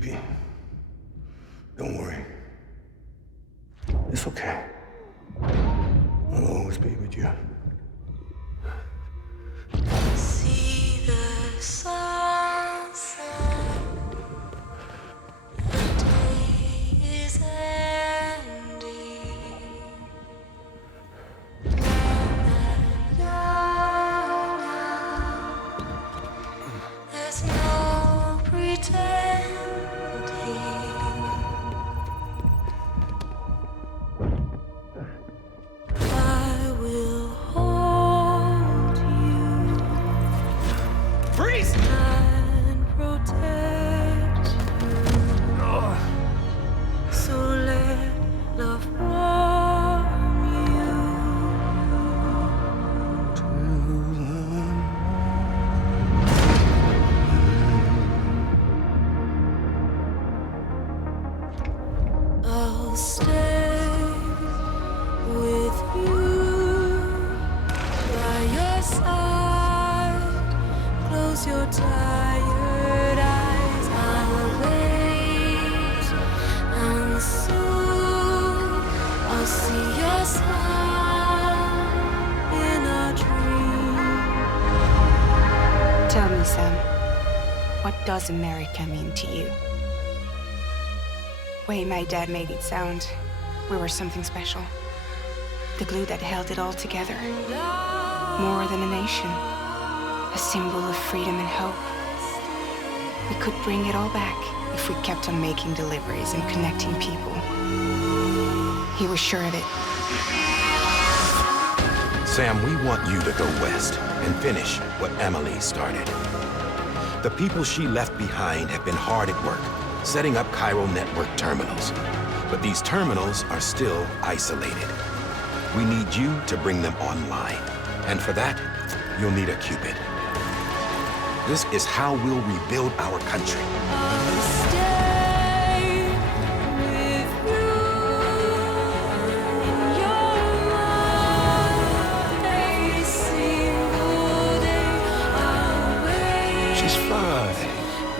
baby. Don't worry. It's okay. I'll always be with you. See the sunset. The day is ending. There's no pretending. I will hold you Freeze! and protect you. So let love warm you. I'll stay with you by your side. Close your tired eyes. I'll wait, and soon I'll see your smile in a dream. Tell me, Sam, what does America mean to you? Way my dad made it sound, we were something special. The glue that held it all together. More than a nation. A symbol of freedom and hope. We could bring it all back if we kept on making deliveries and connecting people. He was sure of it. Sam, we want you to go west and finish what Emily started. The people she left behind have been hard at work, setting up chiral network terminals. But these terminals are still isolated. We need you to bring them online. And for that, you'll need a Cupid. This is how we'll rebuild our country. I'll stay with you in your mind. Every single day I'll wait. She's fine.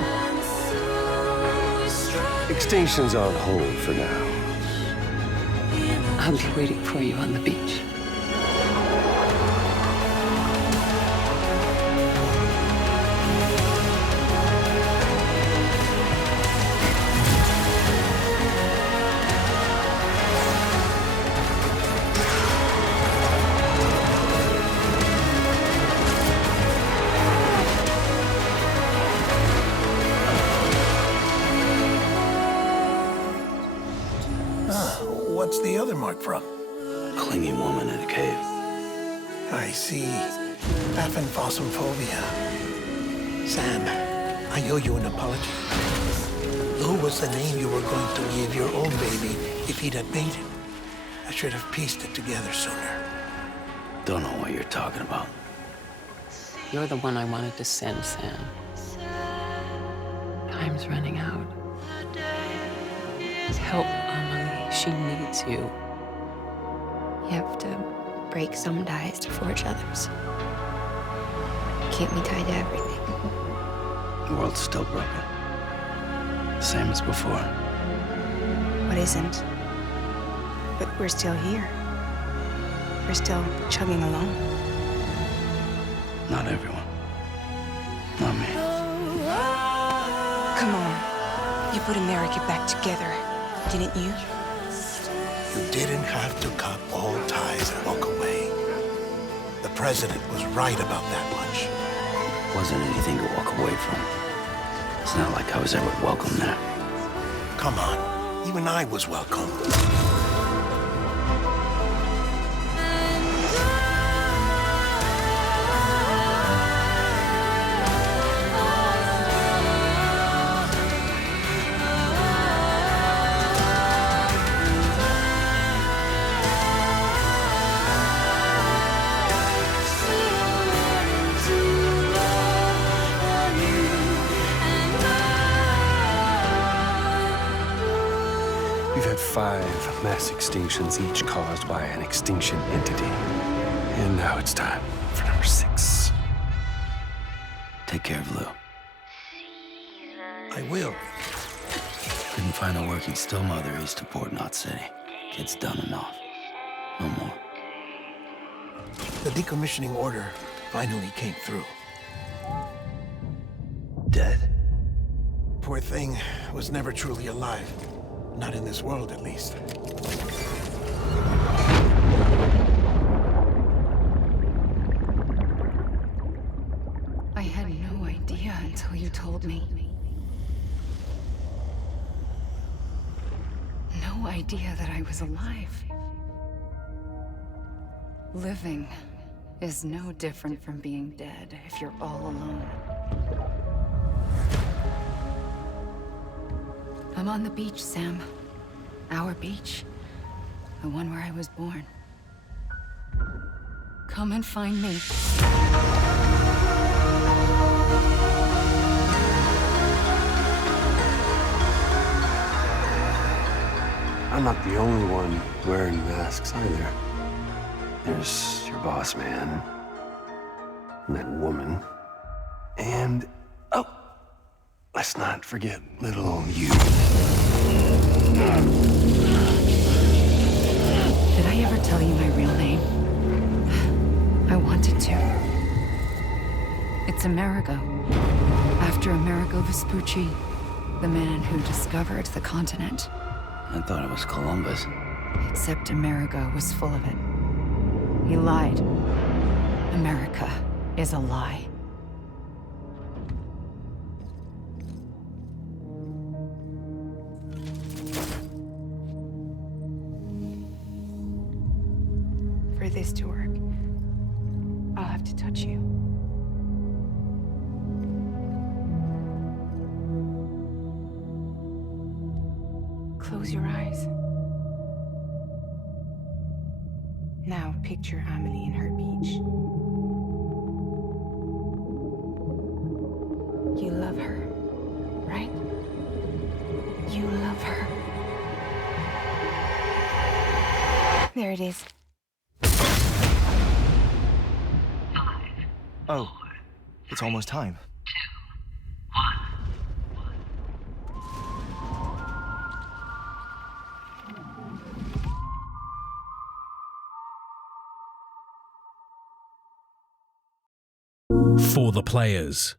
And soon we strike Extinction's on hold for now. I'll be waiting for you on the beach. What's the other mark from? Clingy woman in a cave. I see. Aphenphosphobia. Sam, I owe you an apology. Lou was the name you were going to give your own baby if he'd had made it. I should have pieced it together sooner. Don't know what you're talking about. You're the one I wanted to send, Sam. Time's running out. Help Emily. She needs you. You have to break some ties to forge others. Can't be tied to everything. The world's still broken. Same as before. What isn't? But we're still here. We're still chugging along. Not everyone. Not me. Come on. You put America back together, didn't you? You didn't have to cut all ties and walk away. The president was right about that much. Wasn't anything to walk away from. It's not like I was ever welcome there. Come on, even I was welcome. We've had 5 mass extinctions, each caused by an extinction entity. And now it's time for number 6. Take care of Lou. I will. Couldn't find a working still mother east of Port Knot City. Kid's done enough. No more. The decommissioning order finally came through. Dead. Poor thing was never truly alive. Not in this world, at least. I had no idea until you told me. No idea that I was alive. Living is no different from being dead if you're all alone. I'm on the beach, Sam. Our beach. The one where I was born. Come and find me. I'm not the only one wearing masks either. There's your boss man, and that woman, and, oh, let's not forget little old you. Did I ever tell you my real name? I wanted to. It's Amerigo. After Amerigo Vespucci, the man who discovered the continent. I thought it was Columbus. Except Amerigo was full of it. He lied. America is a lie. For this to work, I'll have to touch you. Close your eyes. Now picture Amelie in her beach. You love her, right? You love her. There it is. Oh, it's almost time. For the players.